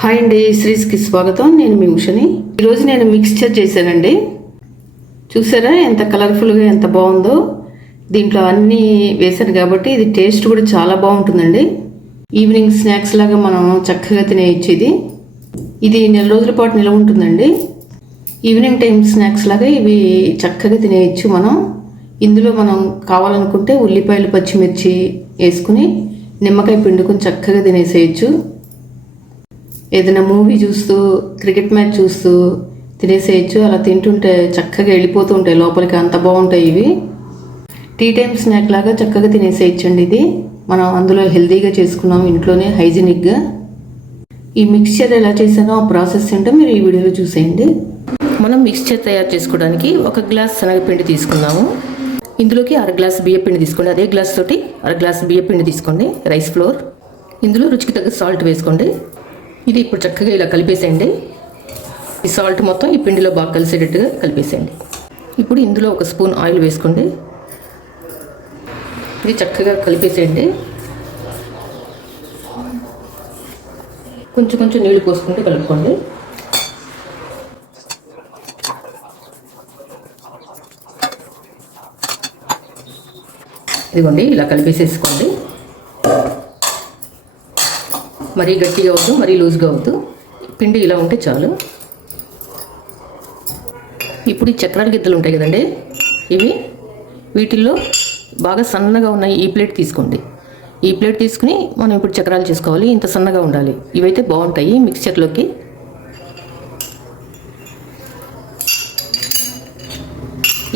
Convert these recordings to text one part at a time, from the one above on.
Hi అండి, శ్రీస్కి స్వాగతం. నేను మీ ఉషని. ఈరోజు నేను మిక్స్చర్ చేశానండి. చూసారా ఎంత కలర్ఫుల్గా ఎంత బాగుందో. దీంట్లో అన్నీ వేశాను కాబట్టి ఇది టేస్ట్ కూడా చాలా బాగుంటుందండి. ఈవినింగ్ స్నాక్స్ లాగా మనం చక్కగా తినేయచ్చు. ఇది నెల రోజుల పాటు నిల్వ ఉంటుందండి. ఈవినింగ్ టైం స్నాక్స్ లాగా ఇవి చక్కగా తినేయచ్చు మనం. ఇందులో మనం కావాలనుకుంటే ఉల్లిపాయలు పచ్చిమిర్చి వేసుకుని నిమ్మకాయ పిండుకొని చక్కగా తినేసేయచ్చు. ఏదైనా మూవీ చూస్తూ క్రికెట్ మ్యాచ్ చూస్తూ తినేసేయచ్చు. అలా తింటుంటే చక్కగా వెళ్ళిపోతూ ఉంటాయి లోపలికి, అంత బాగుంటాయి ఇవి. టీ టైం స్నాక్ లాగా చక్కగా తినేసేయచ్చు అండి. ఇది మనం అందులో హెల్తీగా చేసుకున్నాం ఇంట్లోనే హైజీనిక్గా. ఈ మిక్స్చర్ ఎలా చేశానో ఆ ప్రాసెస్ ఏంటో మీరు ఈ వీడియోలో చూసేయండి. మనం మిక్స్చర్ తయారు చేసుకోవడానికి 1 గ్లాస్ శనగపిండి తీసుకున్నాము. ఇందులోకి 1/2 గ్లాస్ బియ్యపిండి తీసుకోండి. అదే గ్లాస్ తోటి 1/2 గ్లాస్ బియ్యపిండి తీసుకోండి, రైస్ ఫ్లోర్. ఇందులో రుచికి తగ్గ సాల్ట్ వేసుకోండి. ఇది ఇప్పుడు చక్కగా ఇలా కలిపేసేయండి. ఈ సాల్ట్ మొత్తం ఈ పిండిలో బాగా కలిసేటట్టుగా కలిపేసేయండి. ఇప్పుడు ఇందులో 1 స్పూన్ ఆయిల్ వేసుకోండి. ఇది చక్కగా కలిపేసేయండి. కొంచెం కొంచెం నీళ్లు పోసుకుంటూ కలుపుకోండి. ఇదిగోండి ఇలా కలిపేసేసుకోండి. మరీ గట్టిగా అవద్దు, మరీ లూజ్గా అవద్దు. పిండి ఇలా ఉంటే చాలు. ఇప్పుడు ఈ చక్రాల గిద్దలు ఉంటాయి కదండి, వీటిల్లో బాగా సన్నగా ఉన్నాయి ఈ ప్లేట్ తీసుకోండి. ఈ ప్లేట్ తీసుకుని మనం ఇప్పుడు చక్రాలు చేసుకోవాలి. ఇంత సన్నగా ఉండాలి. ఇవైతే బాగుంటాయి మిక్స్చర్లోకి.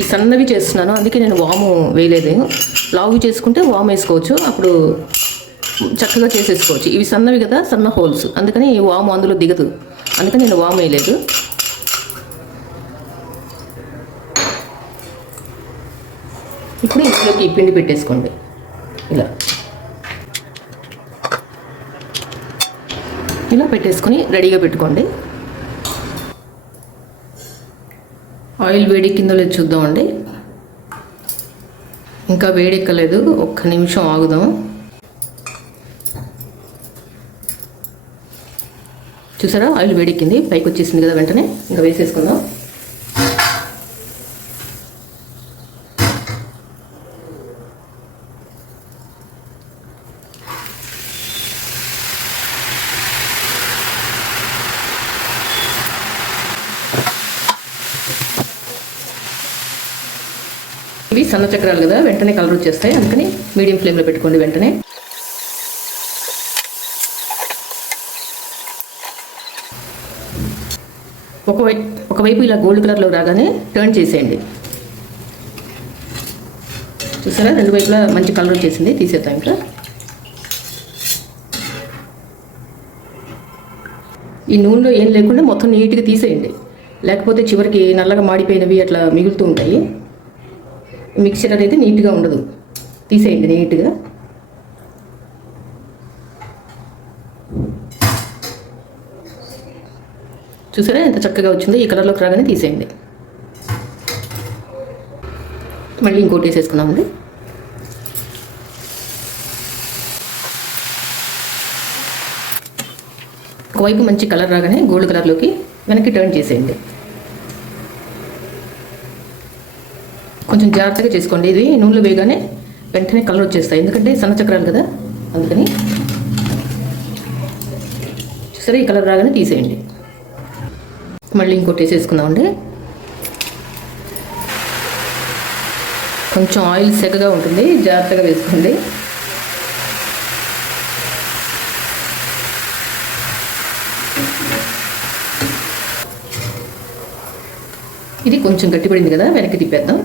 ఈ సన్నవి చేస్తున్నాను, అందుకే నేను వాము వేయలేదు. లావువి చేసుకుంటే వాము వేసుకోవచ్చు, అప్పుడు చక్కగా చేసేసుకోవచ్చు. ఇవి సన్నవి కదా, సన్న హోల్స్, అందుకని వాము అందులో దిగదు. అందుకని నేను వాము వేయలేదు. ఇప్పుడు ఇందులోకి ఈ పిండి పెట్టేసుకోండి. ఇలా పెట్టేసుకొని రెడీగా పెట్టుకోండి. ఆయిల్ వేడెక్కిందో లేదో చూద్దామండి. ఇంకా వేడెక్కలేదు, 1 నిమిషం ఆగుదాం. చూసారా, ఆయిల్ వేడెక్కింది, పైకి వచ్చేసింది కదా. వెంటనే ఇంకా వేసేసుకుందాం. ఇవి సన్న చక్రాలు కదా, వెంటనే కలర్ వచ్చేస్తాయి. అందుకని మీడియం ఫ్లేమ్లో పెట్టుకోండి. వెంటనే ఒకవైపు ఇలా గోల్డ్ కలర్లో రాగానే టర్న్ చేసేయండి. చూసారా, 2 వైపులా మంచి కలర్ వచ్చేసింది. తీసేద్దాం. ఇంకా ఈ నూనెలో ఏం లేకుండా మొత్తం నీట్గా తీసేయండి, లేకపోతే చివరికి నల్లగా మాడిపోయినవి అట్లా మిగులుతూ ఉంటాయి. మిక్చర్ అనేది నీట్గా ఉండదు. తీసేయండి నీట్గా. చూసారా ఎంత చక్కగా వచ్చిందో. ఈ కలర్లోకి రాగానే తీసేయండి. మళ్ళీ ఇంకోటి వేసేసుకున్నామండి. ఒకవైపు మంచి కలర్ రాగానే గోల్డ్ కలర్లోకి వెనక్కి టర్న్ చేసేయండి. కొంచెం జాగ్రత్తగా చేసుకోండి. ఇది నూనెలో వేయగానే వెంటనే కలర్ వచ్చేస్తాయి, ఎందుకంటే సన్న చక్రాలు కదా, అందుకని. చూసారా, ఈ కలర్ రాగానే తీసేయండి. మళ్ళీ ఇంకోటి వేసేసుకుందామండి. కొంచెం ఆయిల్ సెగగా ఉంటుంది, జాగ్రత్తగా వేసుకోండి. ఇది కొంచెం గట్టిపడింది కదా, వెనక్కి తిప్పేద్దాం.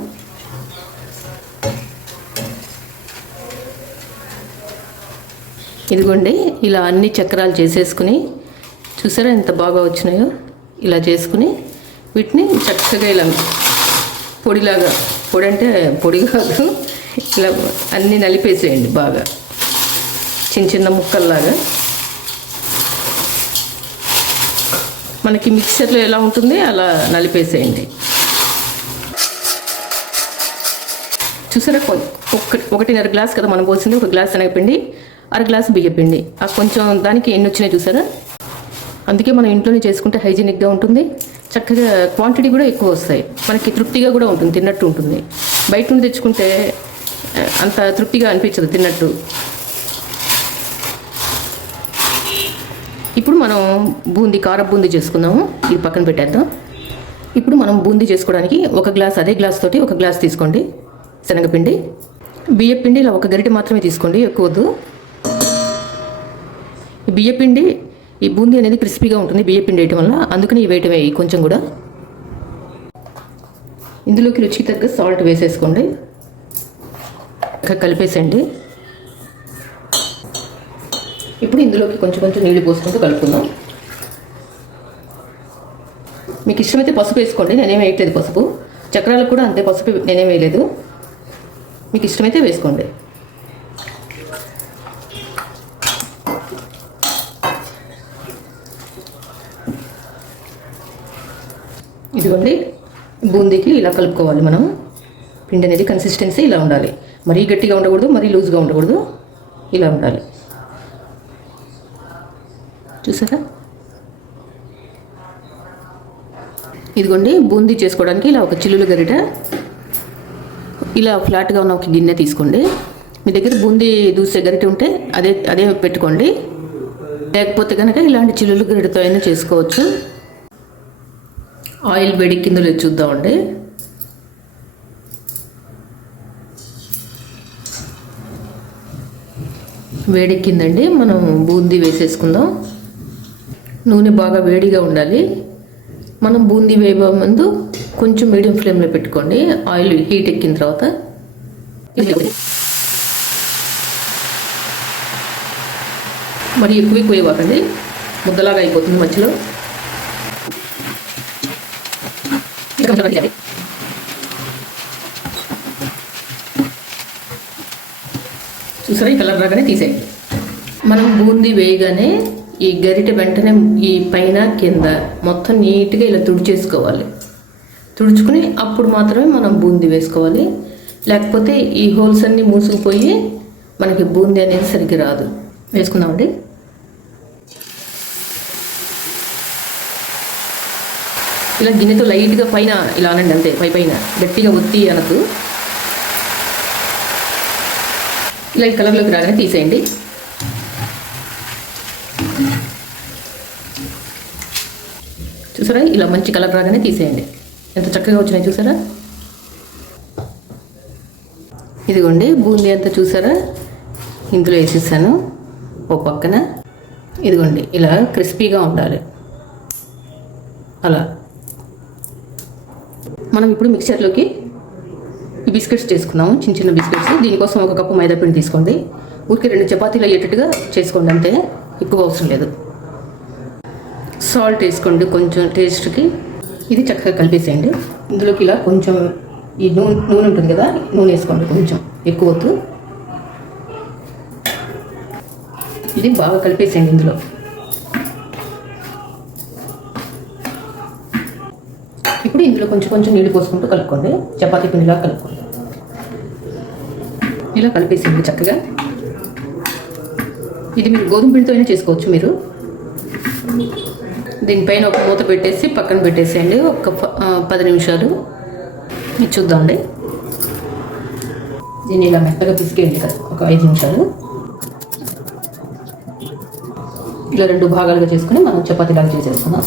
ఇదిగోండి ఇలా అన్ని చక్రాలు చేసేసుకుని, చూసారా ఎంత బాగా వచ్చినాయో. ఇలా చేసుకుని వీటిని చక్కగా ఇలా పొడిలాగా, పొడి అంటే పొడి కాదు, ఇలా అన్నీ నలిపేసేయండి బాగా, చిన్న చిన్న ముక్కల్లాగా. మనకి మిక్సర్లో ఎలా ఉంటుంది అలా నలిపేసేయండి. చూసారా, 1.5 గ్లాస్ కదా మనం పోసింది. 1 గ్లాస్ శనగపిండి, 1/2 గ్లాసు బియ్యపిండి. కొంచెం దానికి ఎన్ని వచ్చినాయి చూసారా. అందుకే మనం ఇంట్లోనే చేసుకుంటే హైజీనిక్గా ఉంటుంది, చక్కగా క్వాంటిటీ కూడా ఎక్కువ వస్తాయి, మనకి తృప్తిగా కూడా ఉంటుంది, తిన్నట్టు ఉంటుంది. బయట నుండి తెచ్చుకుంటే అంత తృప్తిగా అనిపించదు తిన్నట్టు. ఇప్పుడు మనం కార బూందీ చేసుకుందాము. ఇది పక్కన పెట్టేద్దాం. ఇప్పుడు మనం బూందీ చేసుకోవడానికి ఒక గ్లాస్, అదే గ్లాస్ తోటి ఒక గ్లాస్ తీసుకోండి శనగపిండి. బియ్యపిండి ఇలా ఒక గరిటె మాత్రమే తీసుకోండి, ఎక్కువ వద్దు. బియ్యపిండి ఈ బూందీ అనేది క్రిస్పీగా ఉంటుంది బియ్యపిండి వేయటం వల్ల, అందుకని ఈ వేయటం వేయి కొంచెం కూడా. ఇందులోకి రుచికి తగ్గ సాల్ట్ వేసేసుకోండి, కలిపేసండి. ఇప్పుడు ఇందులోకి కొంచెం కొంచెం నీళ్లు పోసుకుంటూ కలుపుకుందాం. మీకు ఇష్టమైతే పసుపు వేసుకోండి, నేనేం వేయట్లేదు పసుపు. చక్రాలకు కూడా అంతే, పసుపు నేనేం వేయలేదు, మీకు ఇష్టమైతే వేసుకోండి. ఇదిగోండి, బూందీకి ఇలా కలుపుకోవాలి మనం. పిండి అనేది కన్సిస్టెన్సీ ఇలా ఉండాలి, మరీ గట్టిగా ఉండకూడదు, మరీ లూజ్గా ఉండకూడదు, ఇలా ఉండాలి. చూసారా? ఇదిగోండి, బూందీ చేసుకోవడానికి ఇలా ఒక చిల్లుల గరిట, ఇలా ఫ్లాట్గా ఉన్న ఒక గిన్నె తీసుకోండి. మీ దగ్గర బూందీ దూసే గరిట ఉంటే అదే పెట్టుకోండి, లేకపోతే కనుక ఇలాంటి చిల్లుల గరిటతో అయినా చేసుకోవచ్చు. ఆయిల్ వేడెక్కిందో లేదు చూద్దామండి. వేడెక్కిందండి, మనం బూందీ వేసేసుకుందాం. నూనె బాగా వేడిగా ఉండాలి. మనం బూందీ వేయబో ముందు కొంచెం మీడియం ఫ్లేమ్లో పెట్టుకోండి. ఆయిల్ హీట్ ఎక్కిన తర్వాత మరి ఎక్కువ వేయవాకండి, ముద్దలాగా అయిపోతుంది మధ్యలో. చూసారా, ఈ కలర్ రాగానే తీసేయండి. మనం బూందీ వేయగానే ఈ గరిటె వెంటనే ఈ పైన కింద మొత్తం నీట్గా ఇలా తుడిచేసుకోవాలి. తుడుచుకుని అప్పుడు మాత్రమే మనం బూందీ వేసుకోవాలి, లేకపోతే ఈ హోల్స్ అన్నీ మూసుకుపోయి మనకి బూందీ అనేది సరిగ్గా రాదు. వేసుకుందామండి. ఇలా గిన్నెతో లైట్గా పైన ఇలా అనండి, అంతే. పైన గట్టిగా ఒత్తి అనద్దు. ఇలా ఈ కలర్లోకి రాగానే తీసేయండి. చూసారా, ఇలా మంచి కలర్ రాగానే తీసేయండి. ఎంత చక్కగా వచ్చినాయి చూసారా. ఇదిగోండి, బూందీ అంతా చూసారా, ఇందులో వేసేసాను ఓ పక్కన. ఇదిగోండి, ఇలా క్రిస్పీగా ఉండాలి అలా. మనం ఇప్పుడు మిక్చర్లోకి ఈ బిస్కెట్స్ చేసుకున్నాము, చిన్న చిన్న బిస్కెట్స్. దీనికోసం ఒక కప్పు మైదాపిండి తీసుకోండి. ఊరికి 2 చపాతీలు అయ్యేటట్టుగా చేసుకోండి, అంతే, ఎక్కువ అవసరం లేదు. సాల్ట్ వేసుకోండి కొంచెం టేస్ట్కి. ఇది చక్కగా కలిపేసేయండి. ఇందులోకి ఇలా కొంచెం ఈ నూనె ఉంటుంది కదా, నూనె వేసుకోండి, కొంచెం ఎక్కువ వద్దు. ఇది బాగా కలిపేసేయండి ఇందులో. ఇప్పుడు ఇందులో కొంచెం కొంచెం నీళ్ళు పోసుకుంటూ కలుపుకోండి, చపాతీ పిండిలా కలుపుకోండి. ఇలా కలిపేసేయండి చక్కగా. ఇది మీరు గోధుమ పిండితో అయినా చేసుకోవచ్చు. మీరు దీనిపైన ఒక మూత పెట్టేసి పక్కన పెట్టేసేయండి ఒక 10 నిమిషాలు. ఇది చూద్దామండి. దీన్ని ఇలా మెత్తగా పిసికేయండి ఒక 5 నిమిషాలు. ఇలా 2 భాగాలుగా చేసుకుని మనం చపాతీలాగా చేసేసుకుందాం.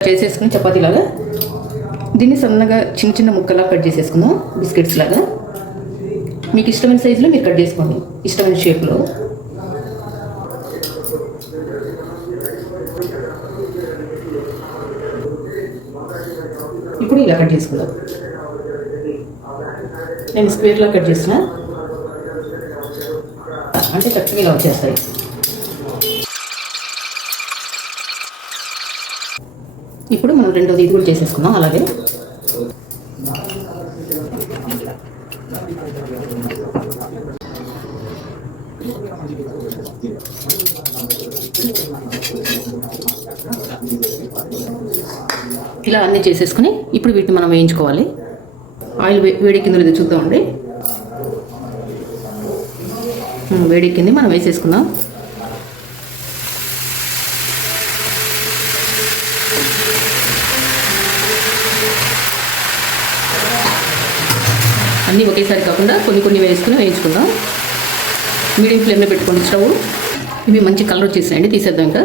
చేసేసుకుని చపాతీలాగా దీన్ని సన్నగా చిన్న చిన్న ముక్కలా కట్ చేసేసుకుందాం, బిస్కెట్స్ లాగా. మీకు ఇష్టమైన సైజులో మీరు కట్ చేసుకోండి, ఇష్టమైన షేప్లో. ఇప్పుడు ఇలా కట్ చేసుకుందాం. నేను స్క్వేర్లా కట్ చేసిన, అంటే చక్కగా ఇలా వచ్చేస్తాయి. ఇప్పుడు మనం రెండోది ఇది కూడా చేసేసుకుందాం అలాగే. ఇలా అన్నీ చేసేసుకుని ఇప్పుడు వీటిని మనం వేయించుకోవాలి. ఆయిల్ వేడెక్కిందో లేదో చూద్దామండి. వేడెక్కింది, మనం వేసేసుకుందాం. అన్నీ ఒకేసారి కాకుండా కొన్ని వేసుకుని వేయించుకుందాం. మీడియం ఫ్లేమ్లో పెట్టుకోండి స్టవ్. ఇవి మంచి కలర్ వచ్చేసాయండి, తీసేద్దాం. ఇంకా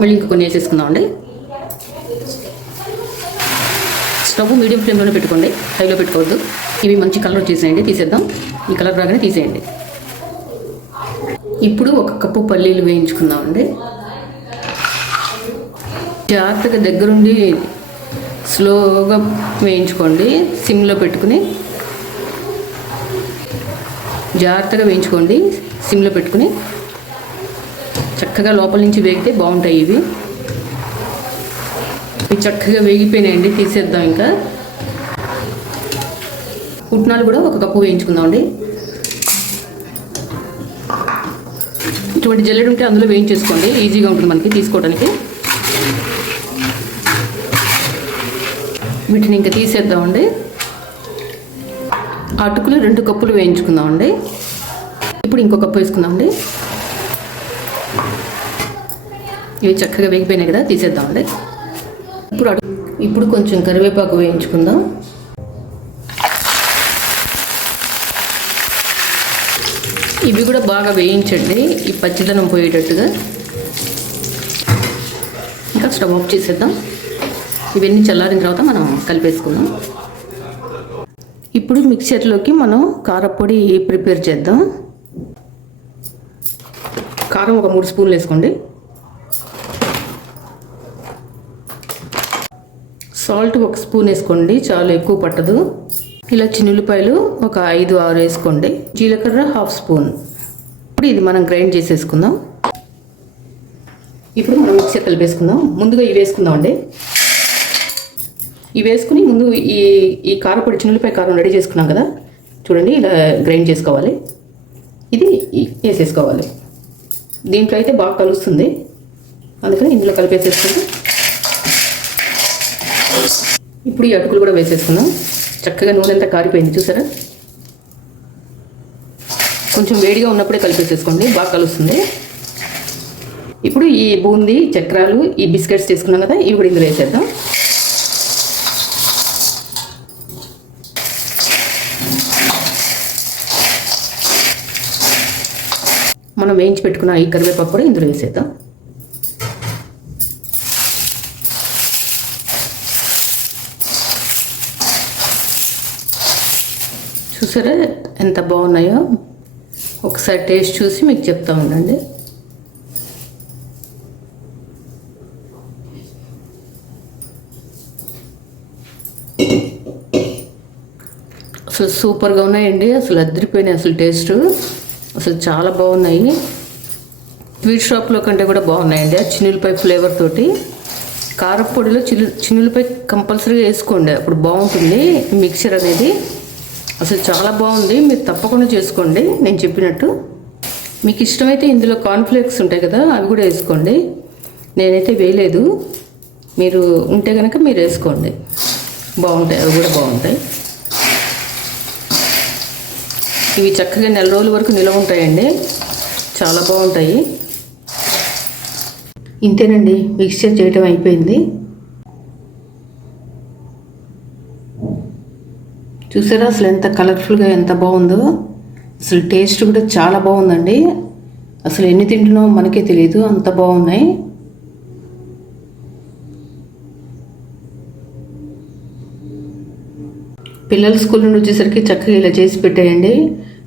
మళ్ళీ ఇంకా కొన్ని వేసేసుకుందాం అండి. స్టవ్ మీడియం ఫ్లేమ్లోనే పెట్టుకోండి, హైలో పెట్టుకోవద్దు. ఇవి మంచి కలర్ వచ్చేసాయండి, తీసేద్దాం. ఈ కలర్ రాగానే తీసేయండి. ఇప్పుడు 1 కప్పు పల్లీలు వేయించుకుందాం అండి. జాగ్రత్తగా దగ్గరుండి స్లోగా వేయించుకోండి, సిమ్లో పెట్టుకుని జాగ్రత్తగా వేయించుకోండి. సిమ్లో పెట్టుకుని చక్కగా లోపల నుంచి వేగితే బాగుంటాయి. ఇవి చక్కగా వేగిపోయినాయండి, తీసేద్దాం. ఇంకా పుట్నాలు కూడా 1 కప్పు వేయించుకుందామండి. ఇటువంటి జల్లెడ ఉంటే అందులో వేయించేసుకోండి, ఈజీగా ఉంటుంది మనకి తీసుకోవడానికి. వీటిని ఇంకా తీసేద్దామండి. అటుకులు 2 కప్పులు వేయించుకుందామండి. ఇప్పుడు ఇంకో కప్పు వేసుకుందామండి. ఇవి చక్కగా వేగిపోయినాయి కదా, తీసేద్దామండి. ఇప్పుడు కొంచెం కరివేపాకు వేయించుకుందాం. ఇవి కూడా బాగా వేయించండి, ఈ పచ్చిదనం పోయేటట్టుగా. ఇంకా స్టవ్ ఆఫ్ చేసేద్దాం. ఇవన్నీ చల్లారిన తర్వాత మనం కలిపేసుకుందాం. ఇప్పుడు మిక్చర్లోకి మనం కారపొడి ప్రిపేర్ చేద్దాం. కారం ఒక 3 స్పూన్లు వేసుకోండి. సాల్ట్ 1 స్పూన్ వేసుకోండి, చాలా ఎక్కువ పట్టదు. ఇలా చిన్నులపాయలు ఒక 5-6 వేసుకోండి. జీలకర్ర 1/2 స్పూన్. ఇప్పుడు ఇది మనం గ్రైండ్ చేసేసుకుందాం. ఇప్పుడు మనం మిక్సర్ కలిపేసుకుందాం. ముందుగా ఇవి వేసుకుందాం అండి. ఇవి వేసుకుని ముందు ఈ కారపొడి చిన్నులపాయ కారం రెడీ చేసుకున్నాం కదా, చూడండి ఇలా గ్రైండ్ చేసుకోవాలి. ఇది వేసేసుకోవాలి. దీంట్లో అయితే బాగా కలుస్తుంది, అందుకని ఇందులో కలిపేసేసుకుంటాం. ఇప్పుడు ఈ అటుకులు కూడా వేసేసుకుందాం. చక్కగా నూనె అంతా కారిపోయింది చూసారా. కొంచెం వేడిగా ఉన్నప్పుడే కలిపేసేసుకోండి, బాగా కలుస్తుంది. ఇప్పుడు ఈ బూందీ, చక్రాలు, ఈ బిస్కెట్స్ చేసుకున్నాం కదా, ఇవి కూడా ఇందులో వేసేద్దాం. మనం వేయించి పెట్టుకున్న ఈ కరివేపాకు కూడా ఇందులో వేసేద్దాం. చూసారా ఎంత బాగున్నాయో. ఒకసారి టేస్ట్ చూసి మీకు చెప్తా ఉండండి. అసలు సూపర్గా ఉన్నాయండి, అసలు అదిరిపోయినాయి. అసలు టేస్ట్ అసలు చాలా బాగున్నాయి. స్వీట్ షాప్లో కంటే కూడా బాగున్నాయండి. ఆ చిన్నులపాయ ఫ్లేవర్ తోటి. కారపొడిలో చిన్నులపాయ కంపల్సరీగా వేసుకోండి, అప్పుడు బాగుంటుంది మిక్చర్ అనేది. అసలు చాలా బాగుంది, మీరు తప్పకుండా చేసుకోండి నేను చెప్పినట్టు. మీకు ఇష్టమైతే ఇందులో కార్న్ఫ్లేక్స్ ఉంటాయి కదా, అవి కూడా వేసుకోండి. నేనైతే వేయలేదు, మీరు ఉంటే కనుక మీరు వేసుకోండి, బాగుంటాయి, అవి కూడా బాగుంటాయి. ఇవి చక్కగా 4 రోజుల వరకు నిల్వ ఉంటాయండి, చాలా బాగుంటాయి. ఇంతేనండి, మిక్స్చర్ చేయటం అయిపోయింది. చూసారా అసలు ఎంత కలర్ఫుల్గా ఎంత బాగుందో. అసలు టేస్ట్ కూడా చాలా బాగుందండి. అసలు ఎన్ని తింటున్నామో మనకే తెలియదు, అంత బాగున్నాయి. పిల్లలు స్కూల్ నుండి వచ్చేసరికి చక్కగా ఇలా చేసి పెట్టేయండి,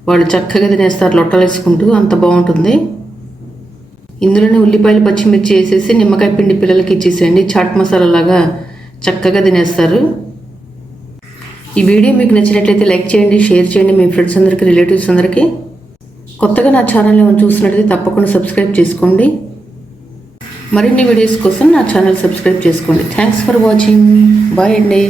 వాళ్ళు చక్కగా తినేస్తారు లొట్టలు వేసుకుంటూ, అంత బాగుంటుంది. ఇందులోనే ఉల్లిపాయలు, పచ్చిమిర్చి వేసేసి నిమ్మకాయ పిండి పిల్లలకి ఇచ్చేసేయండి, చాట్ మసాలా లాగా చక్కగా తినేస్తారు. ఈ వీడియో మీకు నచ్చినట్లయితే లైక్ చేయండి, షేర్ చేయండి మీ ఫ్రెండ్స్ అందరికీ, రిలేటివ్స్ అందరికీ. కొత్తగా నా ఛానల్ ఏమైనా చూసినట్లయితే తప్పకుండా సబ్స్క్రైబ్ చేసుకోండి. మరిన్ని వీడియోస్ కోసం నా ఛానల్ సబ్స్క్రైబ్ చేసుకోండి. Thanks for watching. బాయ్ అండి.